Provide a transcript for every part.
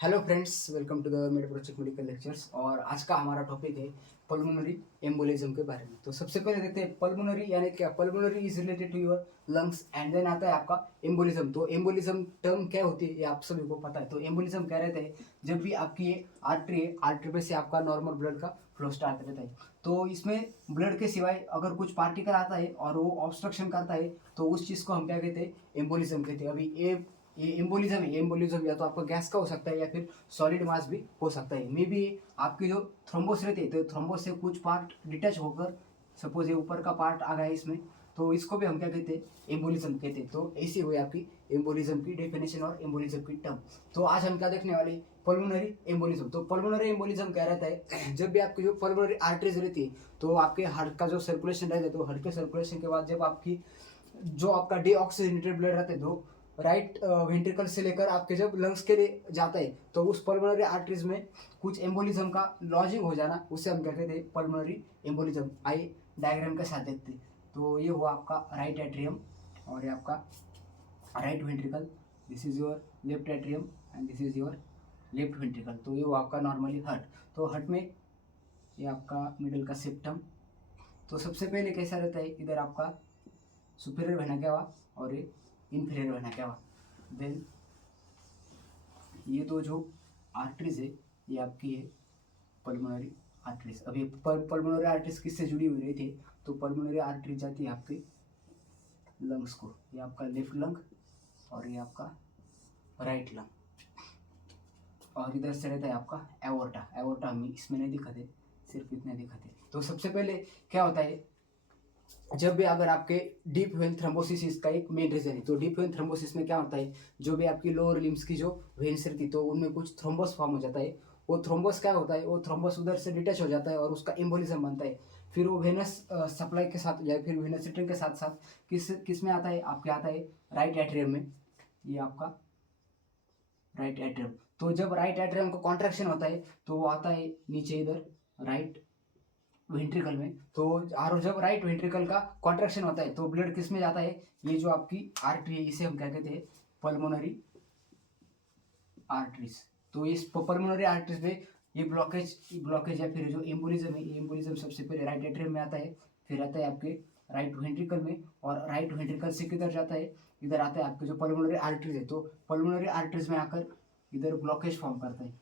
Hello friends, welcome to the Med Project medical lectures. और आज का हमारा टॉपिक है पल्मोनरी एम्बोलिज्म के बारे में। तो सबसे पहले देखते हैं पल्मोनरी यानी क्या। Pulmonary is related to your lungs and then आता है आपका एम्बोलिज्म। तो एम्बोलिज्म टर्म क्या होती है ये आप सभी को पता है। तो एम्बोलिज्म क्या रहता है, जब भी आपकी ये आर्टरी है, आर्टरी पे से आपका नॉर्मल ब्लड का फ्लो स्टार्ट रहता है। तो इसमें ब्लड के सिवाय अगर कुछ पार्टिकल आता है और वो ऑब्स्ट्रक्शन करता है तो उस चीज़ को हम क्या कहते हैं, एम्बोलिज्म कहते हैं। अभी ये एम्बोलिज्म है। एम्बोलिज्म या तो आपका गैस का हो सकता है या फिर सॉलिड मास भी हो सकता है। मे बी आपकी जो थ्रोम्बोस रहती है तो थ्रोम्बोस से कुछ पार्ट डिटैच होकर सपोज ये ऊपर का पार्ट आ गया है इसमें, तो इसको भी हम क्या कहते हैं, एम्बोलिज्म कहते हैं। तो ऐसी हुई आपकी एम्बोलिज्म की डेफिनेशन और एम्बोलिज्म की टर्म। तो आज हम क्या देखने वाले, पल्मोनरी एम्बोलिज्म। तो पल्मोनरी एम्बोलिज्म क्या रहता है, जब भी आपकी जो पल्मोनरी आर्टरीज रहती है तो आपके हार्ट का जो सर्कुलेशन रहता है, तो हार्ट के सर्कुलेशन के बाद जब आपकी जो आपका डीऑक्सीजनेटेड ब्लड रहता है तो राइट वेंट्रिकल से लेकर आपके जब लंग्स के लिए जाता है तो उस पल्मोनरी आर्टरीज में कुछ एम्बोलिज्म का लॉजिंग हो जाना, उससे हम क्या कहते हैं, पल्मोनरी एम्बोलिज्म। आई डायग्राम के साथ देखते हैं। तो ये हुआ आपका राइट एट्रियम और ये आपका right ventricle. This is your left atrium and this is your left ventricle. तो ये हुआ आपका नॉर्मली हार्ट। तो हार्ट में ये आपका मिडल का सेप्टम। तो सबसे पहले कैसा रहता है, इधर आपका सुपीरियर वेना केवा और ये इन्फीरियर वेना केवा। देन ये तो जो आर्टरीज है ये आपकी है पल्मोनरी आर्टरीज। अभी पल्मोनरी आर्टरीज किससे जुड़ी हुई रहती है, तो पल्मोनरी आर्टरीज जाती है आपके लंग्स को। ये आपका लेफ्ट लंग और ये आपका राइट लंग। और इधर से रहता है आपका एवोर्टा। एवोर्टा हम इसमें नहीं दिखाते, सिर्फ इतने दिखाते। तो सबसे पहले क्या होता है, जब भी अगर आपके डीप वेन थ्रोम्बोसिस इसका एक मेन रीजन है। तो डीप वेन थ्रोम्बोसिस में क्या होता है, जो भी आपकी लोअर लिम्स की जो वेन्स रहती है तो उनमें कुछ थ्रोम्बस फॉर्म हो जाता है। वो थ्रोम्बस क्या होता है, वो थ्रोम्बस उधर से डिटैच हो जाता है और उसका एम्बोलिज्म बनता है। फिर वो वेनस सप्लाई के साथ या फिर वेनस रिटर्न के साथ साथ किस में आता है, आपके आता है राइट एट्रियम में। ये आपका राइट एट्रियम। तो जब राइट एट्रियम का कॉन्ट्रैक्शन होता है तो वो आता है नीचे इधर राइट वेंट्रिकल में। तो और जब राइट वेंट्रिकल का कॉन्ट्रैक्शन होता है तो ब्लड किस में जाता है, ये जो आपकी आर्टरी है इसे हम क्या कहते हैं, पल्मोनरी आर्टरीज। तो इस पल्मोनरी आर्टरीज में ये ब्लॉकेज या फिर जो एम्बोलिज्म है, ये एम्बोलिज्म सबसे पहले राइट एट्रियम में आता है, फिर आता है आपके राइट वेंट्रिकल में, और राइट वेंट्रिकल से किधर जाता है, इधर आता है आपके जो पल्मोनरी आर्टरीज है। तो पल्मोनरी आर्टरीज में आकर इधर ब्लॉकेज फॉर्म करता है।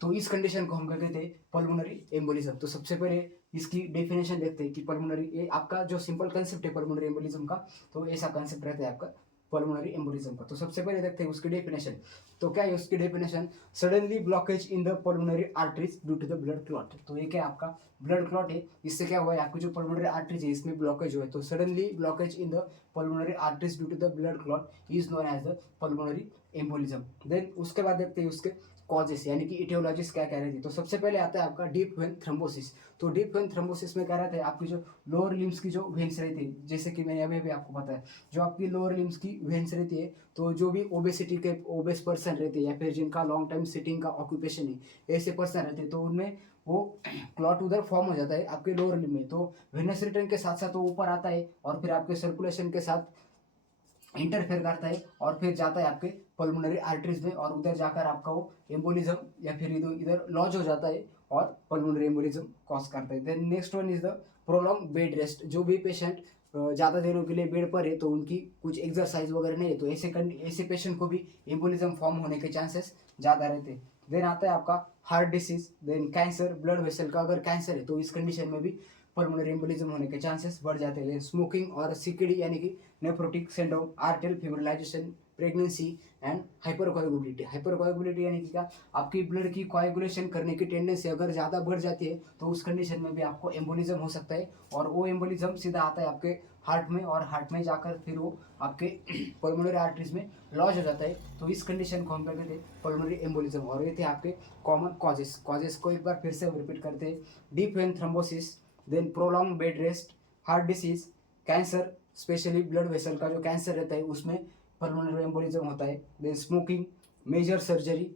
तो इस कंडीशन को हम क्या कहते हैं, पल्मोनरी एम्बोलिज्म। तो सबसे पहले इसकी डेफिनेशन देखते हैं कि पल्मोनरी, ये आपका जो सिंपल कंसेप्ट है पल्मोनरी एम्बोलिज्म का, तो ऐसा कंसेप्ट रहता है आपका पल्मोनरी एम्बोलिज्म का। तो सबसे पहले देखते हैं उसकी डेफिनेशन। तो क्या है उसकी definition, suddenly blockage in the pulmonary arteries due to the blood clot. तो ये क्या है, आपका ब्लड क्लॉट है, इससे क्या हुआ है, आपकी जो पल्मोनरी आर्टरीज है इसमें ब्लॉकेज हुआ है। तो suddenly blockage in the pulmonary arteries due to the blood clot is known as the pulmonary embolism. Then उसके बाद देखते हैं उसके कॉजेस यानी कि इटियोलॉजिस क्या कह रहे थे। तो सबसे पहले आता है आपका डीप वेन थ्रोम्बोसिस। तो डीप वेन थ्रोम्बोसिस में क्या रहता है, आपकी जो लोअर लिम्स की जो वेन्स रहती है, जैसे कि मैंने अभी भी आपको पता है, जो आपकी लोअर लिम्स की वेन्स रहती है, तो जो भी ओबेसिटी के ओबेस पर्सन रहते हैं या फिर जिनका लॉन्ग टाइम सिटिंग का ऑक्यूपेशन है, ऐसे पर्सन रहते हैं, तो उनमें वो क्लॉट उधर फॉर्म हो जाता है आपके लोअर लिम में। तो वेनस रिटर्न के साथ साथ वो ऊपर आता है और फिर आपके सर्कुलेशन के साथ इंटरफेयर करता है और फिर जाता है आपके पल्मोनरी आर्टरीज में, और उधर जाकर आपका वो एम्बोलिज्म या फिर इधर इधर लॉज हो जाता है और पल्मोनरी एम्बोलिज्म कॉज करता है। Then next one is the prolong bed rest. जो भी पेशेंट ज़्यादा दिनों के लिए बेड पर है तो उनकी कुछ एक्सरसाइज वगैरह नहीं है, तो ऐसे पेशेंट को भी एम्बोलिज्म फॉर्म होने के चांसेस ज़्यादा रहते हैं। देन आता है आपका heart disease, then cancer, blood vessel का अगर कैंसर है तो इस कंडीशन में भी पल्मोनरी एम्बोलिज्म होने के चांसेस बढ़ जाते हैं। स्मोकिंग और सीकेडी यानी कि नेफ्रोटिक सिंड्रोम, आर्टेल फिब्रिलाइजेशन, प्रेगनेंसी एंड हाइपरकोएगुलिटी। हाइपरकोएगुलिटी यानी कि क्या, आपकी ब्लड की कोएगुलेशन करने की टेंडेंसी अगर ज़्यादा बढ़ जाती है तो उस कंडीशन में भी आपको एम्बोलिज्म हो सकता है, और वो एम्बोलिज्म सीधा आता है आपके हार्ट में, और हार्ट में जाकर फिर वो आपके पल्मोनरी आर्टरीज में लॉज हो जाता है। तो इस कंडीशन को हम क्या कहते हैं, पल्मोनरी एम्बोलिज्म। और ये थे आपके कॉमन कॉजेस को एक बार फिर से रिपीट करते हैं। Deep vein thrombosis, then prolong bed rest, heart disease, cancer, specially blood vessel का जो कैंसर रहता है उसमें पल्मोनरी एम्बोलिज्म होता है। Then smoking, major surgery,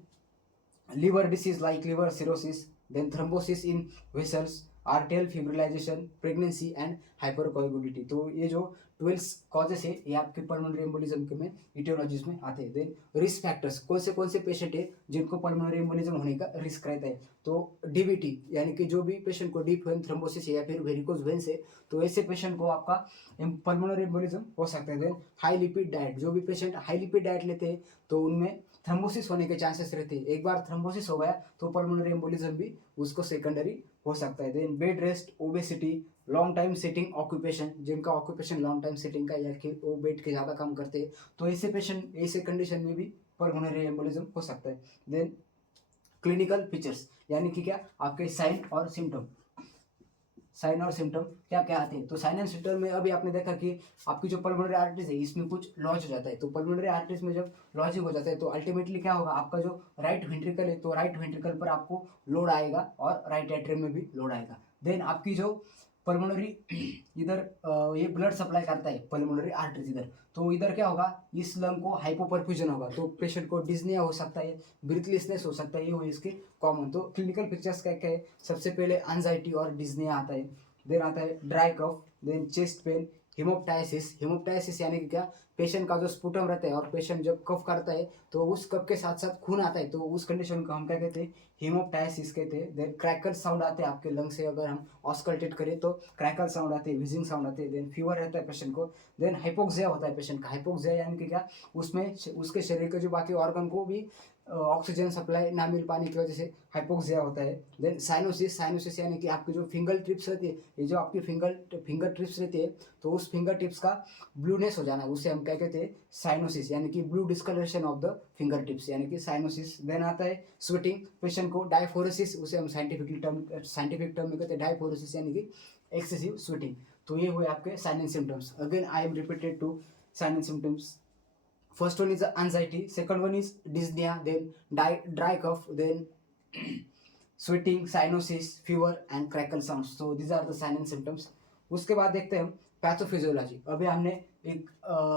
liver disease like liver cirrhosis, then thrombosis in vessels, arterial fibrillation, pregnancy and hypercoagulability। तो ये जो 12 कॉजेस है ये आपके पल्मोनरी एम्बोलिज्म के में इटियोलॉजीज में आते हैं। देन रिस्क फैक्टर्स, कौन से पेशेंट है जिनको पल्मोनरी एम्बोलिज्म होने का रिस्क रहता है। तो डीवीटी यानी कि जो भी पेशेंट को डीप वेन थ्रोम्बोसिस है या फिर वेरिकोज वेन्स है, तो ऐसे पेशेंट को आपका पल्मोनरी एम्बोलिज्म हो सकता है। देन हाई लिपिड डाइट, जो भी पेशेंट हाई लिपिड डाइट लेते हैं तो उनमें थ्रोम्बोसिस होने के चांसेस रहते हैं। एक बार थ्रोम्बोसिस हो गया तो पल्मोनरी एम्बोलिज्म भी उसको सेकेंडरी हो सकता है। Then bed rest, obesity, long time sitting occupation, जिनका ऑक्यूपेशन लॉन्ग टाइम सिटिंग का या कि वो बेड के ज़्यादा काम करते हैं, तो ऐसे पेशेंट ऐसे कंडीशन में भी पल्मोनरी एम्बोलिज्म हो सकता है। देन क्लिनिकल फीचर्स यानी कि क्या, आपके साइन और सिम्टम, साइन और सिम्टम क्या क्या आते हैं। तो साइन एंड सिम्टम में अभी आपने देखा कि आपकी जो पल्मोनरी आर्टरीज है इसमें कुछ लॉज हो जाता है। तो पल्मोनरी आर्टरीज में जब लॉजिंग हो जाता है तो अल्टीमेटली क्या होगा, आपका जो राइट वेंट्रिकल है तो राइट वेंट्रिकल पर आपको लोड आएगा और राइट एट्रियम में भी लोड आएगा। देन आपकी जो पल्मोनरी इधर ये ब्लड सप्लाई करता है पल्मोनरी आर्टरीज इधर, तो इधर क्या होगा, इस लंग को हाइपोपरफ्यूजन होगा तो पेशेंट को डिस्निया हो सकता है, ब्रीथलेसनेस हो सकता है, ये हो इसके कॉमन। तो क्लिनिकल पिक्चर्स क्या क्या है, सबसे पहले एंजाइटी और डिस्निया आता है। देन आता है dry cough, then chest pain, haemoptysis. Haemoptysis यानी कि क्या, पेशेंट का जो स्पुटम रहता है और पेशेंट जब कफ करता है तो उस कफ के साथ साथ खून आता है, तो उस कंडीशन को हम क्या कहते हैं, हिमोप्टाइसिस कहते हैं। देन क्रैकल साउंड आते हैं आपके लंग से, अगर हम ऑस्कल्टेट करें तो क्रैकल साउंड आते हैं, विजिंग साउंड आते हैं। देन फीवर रहता है पेशेंट को। देन हाइपोक्सिया होता है पेशेंट का। हाइपोक्सिया यानी कि क्या, उसमें उसके शरीर के जो बाकी ऑर्गन को भी ऑक्सीजन सप्लाई ना मिल पाने की वजह से हाइपोक्सिया होता है। देन साइनोसिस, साइनोसिस यानी कि आपकी जो फिंगर टिप्स रहती है, ये जो आपकी फिंगर टिप्स रहती है तो उस फिंगर टिप्स का ब्लूनेस हो जाना, उसे हम क्या कहते हैं, साइनोसिस, यानी कि blue discolouration of the finger tips यानी कि साइनोसिस। देन आता है स्वेटिंग, पेशेंट को डायफोरेसिस, उसे हम साइंटिफिक टर्म में कहते हैं डायफोरेसिस यानी कि एक्सेसिव स्वेटिंग। तो ये हुए आपके sign and symptoms. Again I am repeated to sign and symptoms. First one is anxiety, second one is dyspnea, then dry cough, then sweating, cyanosis, fever and crackle sounds. So these are the sign and symptoms. उसके बाद देखते हैं हम pathophysiology. अभी हमने एक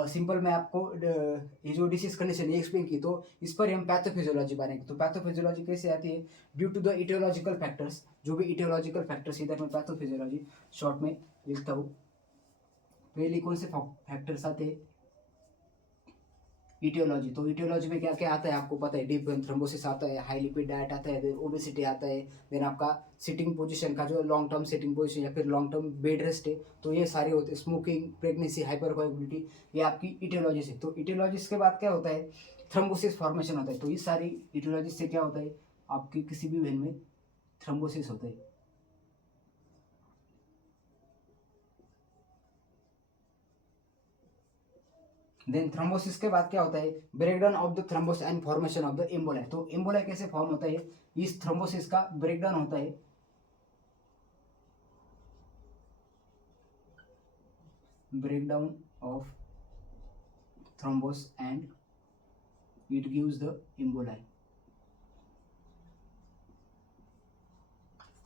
simple में आपको ये जो डिसीज कंडीशन ये एक्सप्लेन की, तो इस पर हम पैथोफिजियोलॉजी बनेंगे। तो पैथोफिजियोलॉजी कैसे आती है, due to the aetiological factors, जो भी इटियोलॉजिकल फैक्टर्स, इधर मैं पैथोफिजियोलॉजी शॉर्ट में लिखता हूँ। पहले कौन से फैक्टर्स आते हैं, इटियोलॉजी। तो इटियोलॉजी में क्या क्या आता है आपको पता है, डीप वेन थ्रोम्बोसिस आता है, हाई लिपिड डाइट आता है, देन ओबेसिटी आता है, देन आपका सिटिंग पोजीशन का जो लॉन्ग टर्म सिटिंग पोजीशन या फिर लॉन्ग टर्म बेड रेस्ट है, तो ये सारे होते हैं। स्मोकिंग, प्रेगनेंसी, हाइपर कोएबिलिटी, ये आपकी इटियोलॉजी से। तो इटियोलॉजिस के बाद क्या होता है, थ्रोम्बोसिस फॉर्मेशन होता है। तो ये सारी इटियोलॉजी से क्या होता है, आपकी किसी भी वेन में थ्रोम्बोसिस होता है। देन थ्रोम्बोसिस के बाद क्या होता है, breakdown of the thrombus and formation of the emboli. तो एम्बोलाई कैसे फॉर्म होता है, इस थ्रोम्बोसिस का ब्रेकडाउन होता है, breakdown of thrombus and it gives the emboli.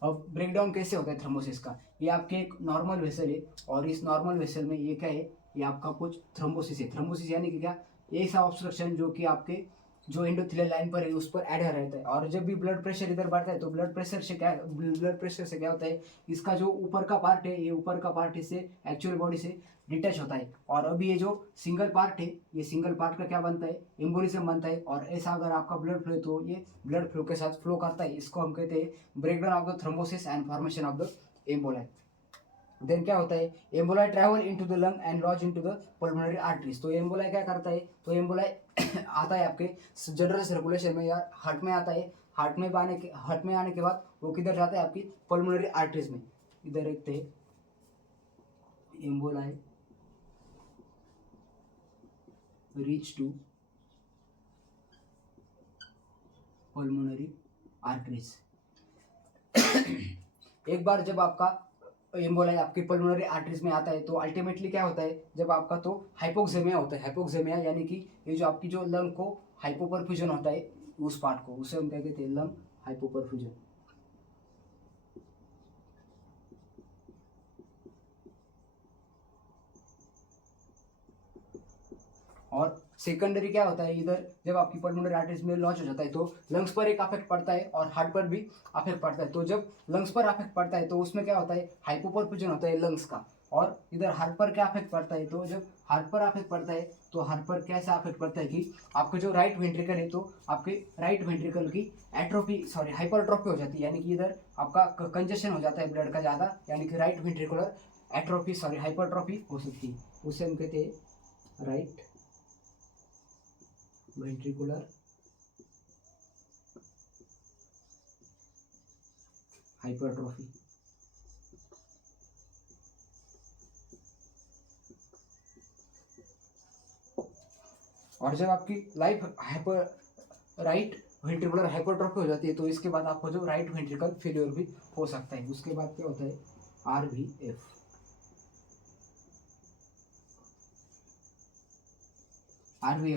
अब ब्रेकडाउन कैसे होता है थ्रोम्बोसिस का, ये आपके एक नॉर्मल वेसल है और इस नॉर्मल वेसल में ये क्या है, ये आपका कुछ थ्रोम्बोसिस है। थ्रोम्बोसिस यानी कि क्या, ऐसा ऑब्स्ट्रक्शन जो कि आपके जो एंडोथेलियल लाइन पर है उस पर एडर रहता है। और जब भी ब्लड प्रेशर इधर बढ़ता है तो ब्लड प्रेशर से क्या होता है, इसका जो ऊपर का पार्ट है, ये ऊपर का पार्ट इससे एक्चुअल बॉडी से डिटैच होता है। और अभी ये जो सिंगल पार्ट है, ये सिंगल पार्ट का क्या बनता है, एम्बोलिज्म बनता है। और ऐसा अगर आपका ब्लड फ्लो तो ये ब्लड फ्लो के साथ फ्लो करता है, इसको हम कहते हैं breakdown of the thrombosis and formation of the emboli. Then क्या होता है, emboli travel into the lung and lodge into the pulmonary arteries. तो एम्बोलाई क्या करता है, तो एम्बोलाई आता है आपके जनरल सर्कुलेशन में या हार्ट में आता है। हार्ट में आने के बाद वो किधर जाता है, आपकी पल्मोनरी आर्टरीज में। इधर देखते हैं, emboli reach to pulmonary arteries. एक बार जब आपका एम्बोलाई आपकी पल्मोनरी आर्टरीज में आता है तो अल्टीमेटली क्या होता है, जब आपका तो हाइपोक्सेमिया होता है। हाइपोक्सेमिया यानी कि ये जो आपकी जो लंग को हाइपोपरफ्यूजन होता है उस पार्ट को, उसे हम क्या कहते हैं, लंग हाइपोपरफ्यूजन। और सेकेंडरी क्या होता है, इधर जब आपकी पल्मोनरी आर्टरीज में लॉन्च हो जाता है तो लंग्स पर एक अफेक्ट पड़ता है और हार्ट पर भी अफेक्ट पड़ता है। तो जब लंग्स पर अफेक्ट पड़ता है तो उसमें क्या होता है, हाइपोपरफ्यूजन होता है लंग्स का। और इधर हार्ट पर क्या इफेक्ट पड़ता है, तो जब हार्ट पर इफेक्ट पड़ता है तो हार्ट पर कैसा इफेक्ट पड़ता है कि आपके जो राइट वेंट्रिकल है तो आपके राइट वेंट्रिकल की हाइपरट्रॉफी हो जाती है, यानी कि इधर आपका कंजेशन हो जाता है ब्लड का ज़्यादा, यानी कि राइट वेंट्रिकुलर हाइपरट्रॉफी हो सकती है, उसे हम कहते हैं राइट वेंट्रिकुलर हाइपरट्रॉफी। और जब आपकी राइट वेंट्रिकुलर हाइपरट्रॉफी हो जाती है तो इसके बाद आपको जो राइट वेंट्रिकल फेलियर भी हो सकता है। उसके बाद क्या होता है RVF।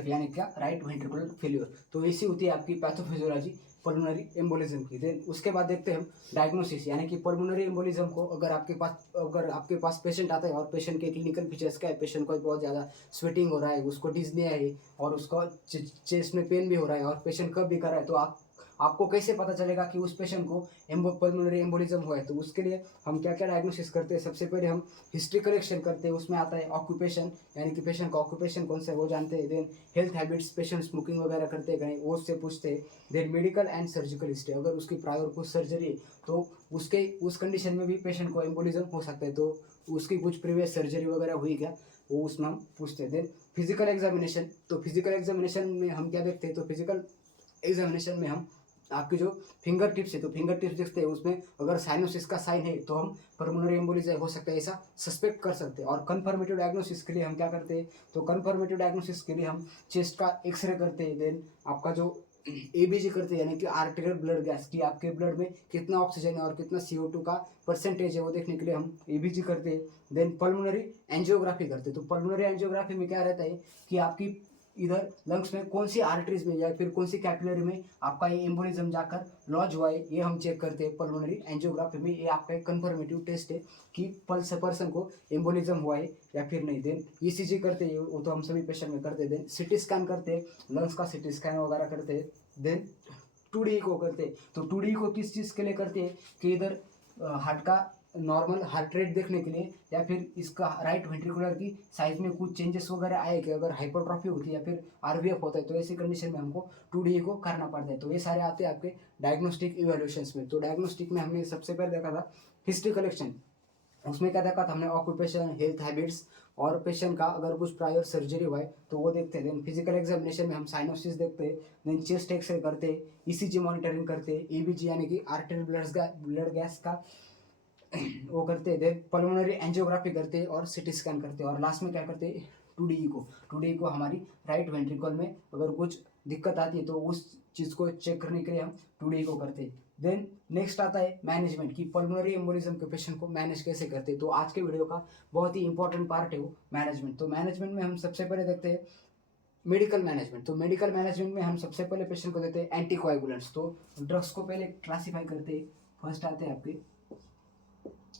यानी क्या, राइट वेंट्रिकुलर फेलियर। तो ऐसी होती है आपकी पैथोफिजियोलॉजी पल्मोनरी एम्बोलिज्म की। देन उसके बाद देखते हैं हम डायग्नोसिस, यानी कि पल्मोनरी एम्बोलिज्म को अगर आपके पास पेशेंट आता है और पेशेंट के क्लिनिकल फीचर्स क्या है, पेशेंट को बहुत ज़्यादा स्वेटिंग हो रहा है, उसको डिजनिया है और उसको चेस्ट में पेन भी हो रहा है और पेशेंट कब भी कर रहा है, तो आपको कैसे पता चलेगा कि उस पेशेंट को पल्मोनरी एम्बोलिज्म हुआ है। तो उसके लिए हम क्या क्या डायग्नोसिस करते हैं, सबसे पहले हम हिस्ट्री कलेक्शन करते हैं, उसमें आता है ऑक्यूपेशन, यानी कि पेशेंट का ऑक्यूपेशन कौन सा है वो जानते हैं। Then health habits, patient smoking वगैरह करते हैं कहीं, वो उससे पूछते हैं। Then medical and surgical history, अगर उसकी प्रायर कुछ सर्जरी है तो उस कंडीशन में भी पेशेंट को एम्बोलिज्म हो सकता है, तो उसकी कुछ प्रीवियस सर्जरी वगैरह हुई क्या, वो उसमें हम पूछते हैं। देन फिजिकल एग्जामिनेशन, तो फिजिकल एग्जामिनेशन में हम क्या देखते हैं, तो फिजिकल एग्जामिनेशन में हम आपकी जो फिंगर टिप्स है तो फिंगर टिप्स देखते हैं, उसमें अगर साइनोसिस का साइन है तो हम पल्मोनरी एम्बोलिज्म हो सकता है ऐसा सस्पेक्ट कर सकते हैं। और कन्फर्मेटिव डायग्नोसिस के लिए हम क्या करते हैं, तो कन्फर्मेटिव डायग्नोसिस के लिए हम चेस्ट का एक्सरे करते हैं। देन आपका जो ABG करते हैं, यानी कि आर्टेरियल ब्लड गैस की आपके ब्लड में कितना ऑक्सीजन है और कितना CO2 का परसेंटेज है वो देखने के लिए हम ABG करते हैं। देन पल्मोनरी एंजियोग्राफी करते हैं, तो पल्मोनरी एंजियोग्राफी में क्या रहता है कि आपकी इधर लंग्स में कौन सी आर्टरीज में या फिर कौन सी कैपिलरी में आपका ये एम्बोलिज्म जाकर लॉज हुआ है, ये हम चेक करते हैं पल्मोनरी एंजियोग्राफी में। ये आपका एक कन्फर्मेटिव टेस्ट है कि पर्सन को एम्बोलिज्म हुआ है या फिर नहीं। देन ECG करते हैं, वो तो हम सभी पेशेंट में करते हैं। देन CT स्कैन करते हैं, लंग्स का CT स्कैन वगैरह करते हैं। देन 2D को करते हैं, तो 2D को किस चीज़ के लिए करते हैं कि इधर हार्ट का नॉर्मल हार्ट रेट देखने के लिए, या फिर इसका राइट वेंट्रिकुलर की साइज में कुछ चेंजेस वगैरह आए कि अगर हाइपरट्रॉफी होती है या फिर RVF होता है, तो ऐसी कंडीशन में हमको 2D को करना पड़ता है। तो ये सारे आते हैं आपके डायग्नोस्टिक इवेल्यूशंस में। तो डायग्नोस्टिक में हमने सबसे पहले देखा था हिस्ट्री कलेक्शन, उसमें क्या देखा था हमने ऑक्यूपेशन, हेल्थ हैबिट्स और पेशेंट का अगर कुछ प्रायर सर्जरी हुआ है तो वो देखते हैं। देन फिजिकल एग्जामिनेशन में हम साइनोसिस देखते हैं, देन चेस्ट एक्सरे करते हैं, ECG मॉनिटरिंग करते हैं, ABG यानी कि आर्टेरियल ब्लड गैस का वो करते हैं। देन पल्मोनरी एंजियोग्राफी करते हैं और CT स्कैन करते हैं। और लास्ट में क्या करते हैं 2D को हमारी राइट वेंट्रिकल में अगर कुछ दिक्कत आती है तो उस चीज़ को चेक करने के लिए हम 2D को करते हैं। देन नेक्स्ट आता है मैनेजमेंट, की पल्मोनरी एम्बोलिज्म के पेशेंट को मैनेज कैसे करते हैं। तो आज के वीडियो का बहुत ही इंपॉर्टेंट पार्ट है वो मैनेजमेंट। तो मैनेजमेंट में हम सबसे पहले देखते हैं मेडिकल मैनेजमेंट। तो मेडिकल मैनेजमेंट में हम सबसे पहले पेशेंट को देते हैं एंटीकोएगुलेंट्स। तो ड्रग्स को पहले क्लासीफाई करते हैं। फर्स्ट आते हैं आपके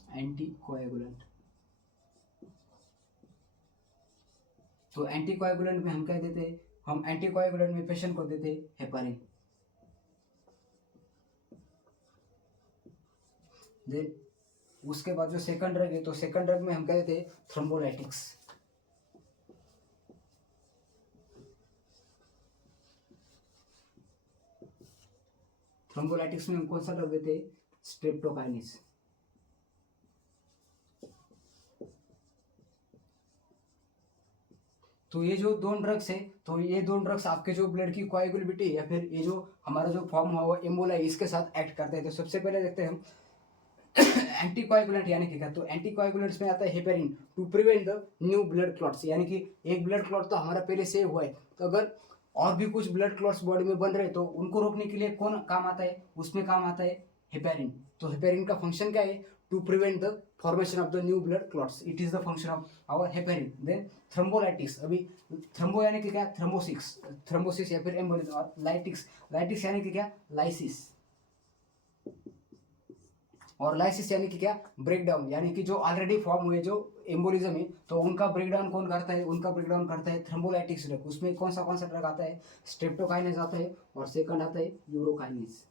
एंटीकोएगुलेंट। तो एंटीकोएगुलेंट में हम क्या देते हैं, हम एंटीकोएगुलेंट में पेशेंट को देते हैं हेपारिन। देन उसके बाद जो सेकंड ड्रग है, तो सेकंड ड्रग में हम क्या देते हैं थ्रोम्बोलाइटिक्स। थ्रोम्बोलाइटिक्स में हम कौन सा ड्रग देते हैं स्ट्रेप्टोकाइनेस। तो ये जो दो ड्रग्स है, तो ये दो ड्रग्स आपके जो ब्लड की कोएगुलेबिलिटी या फिर ये जो हमारा जो फॉर्म हुआ हुआ एम्बोला है इसके साथ एक्ट करते हैं। तो सबसे पहले देखते हैं हम एंटीकोएगुलेंट, यानी कि क्या, तो एंटीकोएगुलेंट्स में आता है heparin to prevent the new blood clots, यानी कि एक ब्लड क्लॉट तो हमारा पहले से हुआ है, तो अगर और भी कुछ ब्लड क्लॉट्स बॉडी में बन रहे हैं तो उनको रोकने के लिए कौन काम आता है, उसमें काम आता है हेपेरिन। तो हेपेरिन का फंक्शन क्या है, to prevent the formation of the new blood clots, it is the function of our heparin. Then thrombolytics, अभी थ्रोम्बो यानी कि क्या, थ्रोम्बोसिस या फिर एम्बोलिज्म। और लाइटिक्स यानी कि क्या, लाइसिस। और लाइसिस यानी कि क्या, ब्रेकडाउन, यानी कि जो ऑलरेडी फॉर्म हुए जो एम्बोलिज्म है तो उनका ब्रेकडाउन कौन करता है, उनका ब्रेकडाउन करता है थ्रोम्बोलाइटिक्स ड्रग। उसमें कौन सा ड्रग आता है, स्ट्रेप्टोकाइनेस आता है और सेकंड आता है यूरोकाइनेस।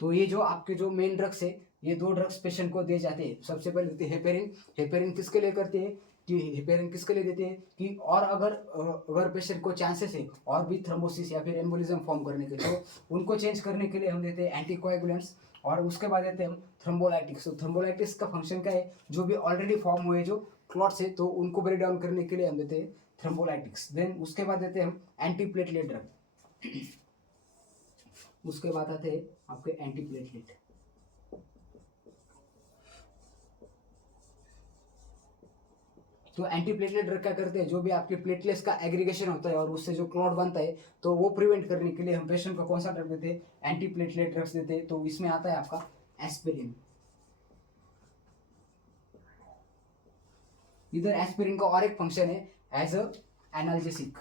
तो ये जो आपके जो मेन ड्रग्स है, ये 2 ड्रग्स पेशेंट को दिए जाते हैं। सबसे पहले देते हैं हेपेरिन। हेपेरिन किसके लिए करते हैं कि हेपेरिन किसके लिए देते हैं कि और अगर पेशेंट को चांसेस है और भी थ्रोम्बोसिस या फिर एम्बोलिज्म फॉर्म करने के, तो उनको चेंज करने के लिए हम देते हैं एंटीकोएगुलेंट्स। और उसके बाद देते हैं हम थ्रोम्बोलाइटिक्स। तो थ्रोम्बोलाइटिक्स का फंक्शन क्या है, जो भी ऑलरेडी फॉर्म हुए जो क्लॉट्स है, तो उनको ब्रेक डाउन करने के लिए हम देते हैं थ्रोम्बोलाइटिक्स। देन उसके बाद देते हैं हम एंटीप्लेटलेट ड्रग। उसके बाद आते हैं आपके एंटीप्लेटलेट। तो एंटीप्लेटलेट ड्रग क्या करते हैं, जो भी आपके प्लेटलेट्स का एग्रीगेशन होता है और उससे जो क्लॉट बनता है, तो वो प्रिवेंट करने के लिए हम पेशेंट को कौन सा ड्रग देते हैं, एंटीप्लेटलेट ड्रग्स देते हैं। तो इसमें आता है आपका एस्पिरिन। इधर एस्पिरिन का और एक फंक्शन है एज अ एनाल्जेसिक।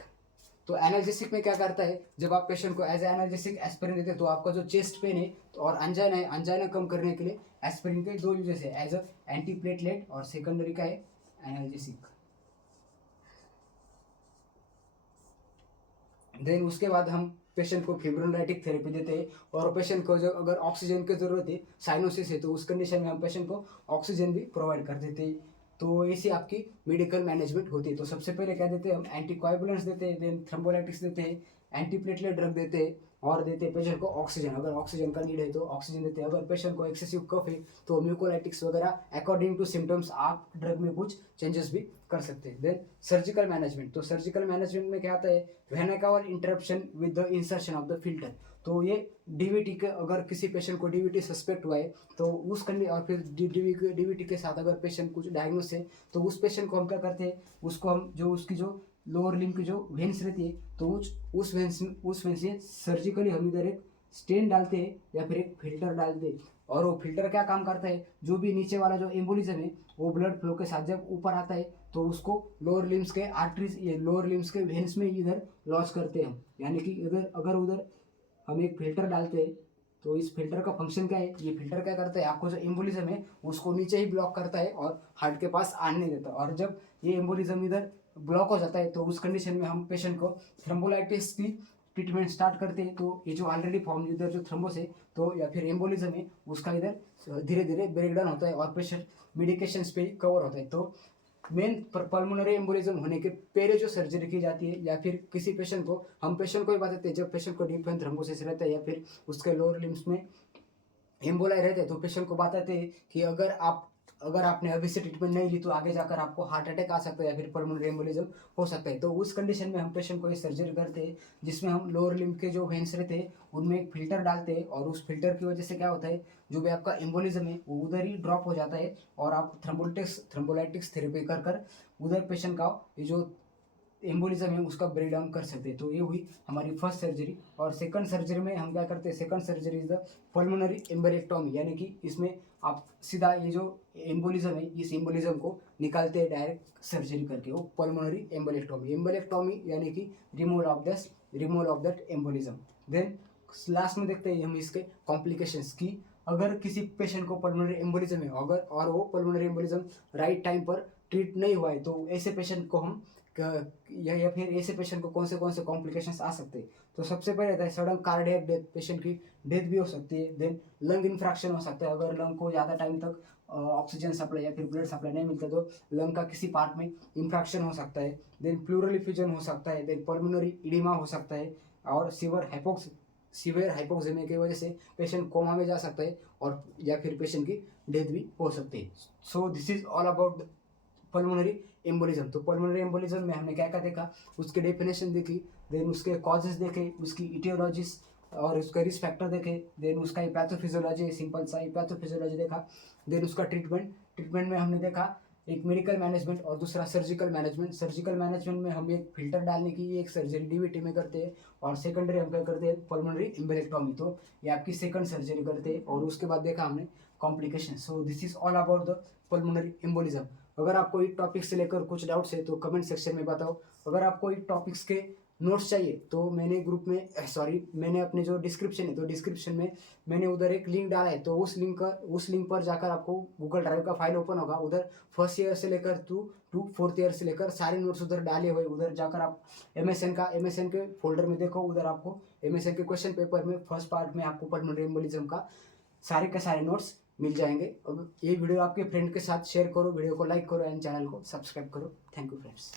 तो एनाल्जेसिक में क्या करता है, जब आप पेशेंट को एज ए एनाल्जेसिक एस्पिरिन देते हैं, तो आपका जो चेस्ट पेन है तो और अंजाइना है, अंजाइना कम करने के लिए एस्पिरिन के 2 यूजेस है, एज अ एंटीप्लेटलेट और सेकेंडरी का है एनाल्जेसिक। देन उसके बाद हम पेशेंट को फिब्रोलाइटिक थेरेपी देते हैं। और पेशेंट को जो अगर ऑक्सीजन की ज़रूरत है, साइनोसिस है, तो उस कंडीशन में हम पेशेंट को ऑक्सीजन भी प्रोवाइड कर देते हैं। तो ऐसी आपकी मेडिकल मैनेजमेंट होती है। तो सबसे पहले क्या देते हैं, हम एंटीकोएगुलेंट्स देते हैं, देन थ्रोम्बोलाइटिक्स देते हैं, एंटीप्लेटलेट ड्रग देते हैं और देते हैं पेशेंट को ऑक्सीजन। अगर ऑक्सीजन का नीड है तो ऑक्सीजन देते हैं। अगर पेशेंट को एक्सेसिव कफ है तो म्यूकोलाइटिक्स वगैरह अकॉर्डिंग टू सिम्टम्स आप ड्रग में कुछ चेंजेस भी कर सकते हैं। Then surgical management. तो सर्जिकल मैनेजमेंट में क्या आता है, vena cava interruption with the insertion of the filter. तो ये डीवीटी के, अगर किसी पेशेंट को डीवीटी सस्पेक्ट हुआ है तो उस कंडीशन, और फिर डीवीटी के साथ अगर पेशेंट कुछ डायग्नोस है, तो उस पेशेंट को हम क्या करते हैं, उसको हम जो उसकी जो लोअर लिम्ब की जो वेन्स रहती है, तो उस वेन्स से सर्जिकली हम इधर एक स्टेन डालते हैं या फिर एक फिल्टर डालते हैं। और वो फिल्टर क्या काम करता है, जो भी नीचे वाला जो एम्बोलिज्म है वो ब्लड फ्लो के साथ जब ऊपर आता है, तो उसको लोअर लिम्स के आर्टरीज, ये लोअर लिम्स के वेन्स में इधर लॉस करते हैं हम। यानी कि उधर हम एक फिल्टर डालते हैं। तो इस फिल्टर का फंक्शन क्या है, ये फिल्टर क्या करता है, आपको जो एम्बोलिज्म है उसको नीचे ही ब्लॉक करता है और हार्ट के पास आने नहीं देता। और जब ये एम्बोलिज्म इधर ब्लॉक हो जाता है, तो उस कंडीशन में हम पेशेंट को थ्रोम्बोलाइटिस की ट्रीटमेंट स्टार्ट करते हैं। तो ये जो ऑलरेडी फॉर्म इधर जो थ्रोम्बोस है तो या फिर एम्बोलिज्म है, उसका इधर धीरे धीरे ब्रेक डाउन होता है और पेशेंट मेडिकेशंस पे कवर होता है। तो मेन पल्मोनरी एम्बोलिज्म होने के पहले जो सर्जरी की जाती है, या फिर किसी पेशेंट को, हम पेशेंट को ही बताते हैं जब पेशेंट को डीप वेन थ्रोम्बोसिस रहता है या फिर उसके लोअर लिम्स में एम्बोलाई रहते हैं, तो पेशेंट को बताते हैं कि अगर आपने अभी से ट्रीटमेंट नहीं ली तो आगे जाकर आपको हार्ट अटैक आ सकता है या फिर पल्मोनरी एम्बोलिज्म हो सकता है। तो उस कंडीशन में हम पेशेंट को ये सर्जरी करते हैं, जिसमें हम लोअर लिम्ब के जो वेन्स रहते हैं उनमें एक फिल्टर डालते हैं। और उस फिल्टर की वजह से क्या होता है, जो भी आपका एम्बोलिज्म है वो उधर ही ड्रॉप हो जाता है और आप थ्रोम्बोलाइटिक्स थेरेपी कर कर उधर पेशेंट का ये जो एम्बोलिज्म है उसका ब्रेक डाउन कर सकते हैं। तो ये हुई हमारी फर्स्ट सर्जरी। और सेकंड सर्जरी में हम क्या करते हैं, second surgery is the pulmonary embolectomy. यानी कि इसमें आप सीधा ये जो एम्बोलिज्म है इस एम्बोलिज्म को निकालते हैं डायरेक्ट सर्जरी करके, वो पल्मोनरी एम्बोलेक्टोमी। एम्बोलेक्टोमी यानी कि removal of that embolism. Then last में देखते हैं हम इसके कॉम्प्लिकेशंस की। अगर किसी पेशेंट को पल्मोनरी एम्बोलिज्म है अगर और वो पल्मोनरी एम्बोलिज्म राइट टाइम पर ट्रीट नहीं हुआ है, तो ऐसे पेशेंट को हम या फिर ऐसे पेशेंट को कौन से कॉम्प्लिकेशंस आ सकते हैं। तो सबसे पहले रहता है सडन कार्डियक डेथ, पेशेंट की डेथ भी हो सकती है। देन लंग इन्फ्रैक्शन हो सकता है, अगर लंग को ज़्यादा टाइम तक ऑक्सीजन सप्लाई या फिर ब्लड सप्लाई नहीं मिलता तो लंग का किसी पार्ट में इन्फ्रैक्शन हो सकता है। देन प्लूरल इफ्यूजन हो सकता है। देन पल्मोनरी इडिमा हो सकता है। और सीवियर हाइपोक्सेमिया की वजह से पेशेंट कोमा में जा सकता है और या फिर पेशेंट की डेथ भी हो सकती है। So this is all about pulmonary embolism. तो पल्मोनरी एम्बोलिज्म में हमने क्या क्या देखा, उसके डेफिनेशन देखी, देन उसके कॉजेज देखे, उसकी इटियोलॉजीज और उसका रिस्क फैक्टर देखे, देन उसका पैथोफिजियोलॉजी, सिंपल सा पैथोफिजियोलॉजी देखा। देन उसका ट्रीटमेंट में हमने देखा एक मेडिकल मैनेजमेंट और दूसरा सर्जिकल मैनेजमेंट। सर्जिकल मैनेजमेंट में हम एक फिल्टर डालने की एक सर्जरी डीवीटी में करते हैं और सेकेंडरी हम क्या करते हैं, पल्मोनरी एम्बोलेक्टोमी। तो ये आपकी सेकंड सर्जरी करते हैं। और उसके बाद देखा हमने complication. So this is all about the pulmonary embolism. अगर आपको एक टॉपिक से लेकर कुछ डाउट्स है तो कमेंट सेक्शन में बताओ। अगर आपको एक टॉपिक्स के नोट्स चाहिए तो मैंने ग्रुप में मैंने अपने जो डिस्क्रिप्शन है तो डिस्क्रिप्शन में मैंने उधर एक लिंक डाला है, तो उस लिंक पर जाकर आपको गूगल ड्राइव का फाइल ओपन होगा। उधर फर्स्ट ईयर से लेकर टू फोर्थ ईयर से लेकर सारे नोट्स उधर डाले हुए। उधर जाकर आप एमएसएन के फोल्डर में देखो, उधर आपको एमएसएन के क्वेश्चन पेपर में फर्स्ट पार्ट में आपको पल्मोनरी एम्बोलिज्म का सारे के सारे नोट्स मिल जाएंगे। अब ये वीडियो आपके फ्रेंड के साथ शेयर करो, वीडियो को लाइक करो एंड चैनल को सब्सक्राइब करो। Thank you friends.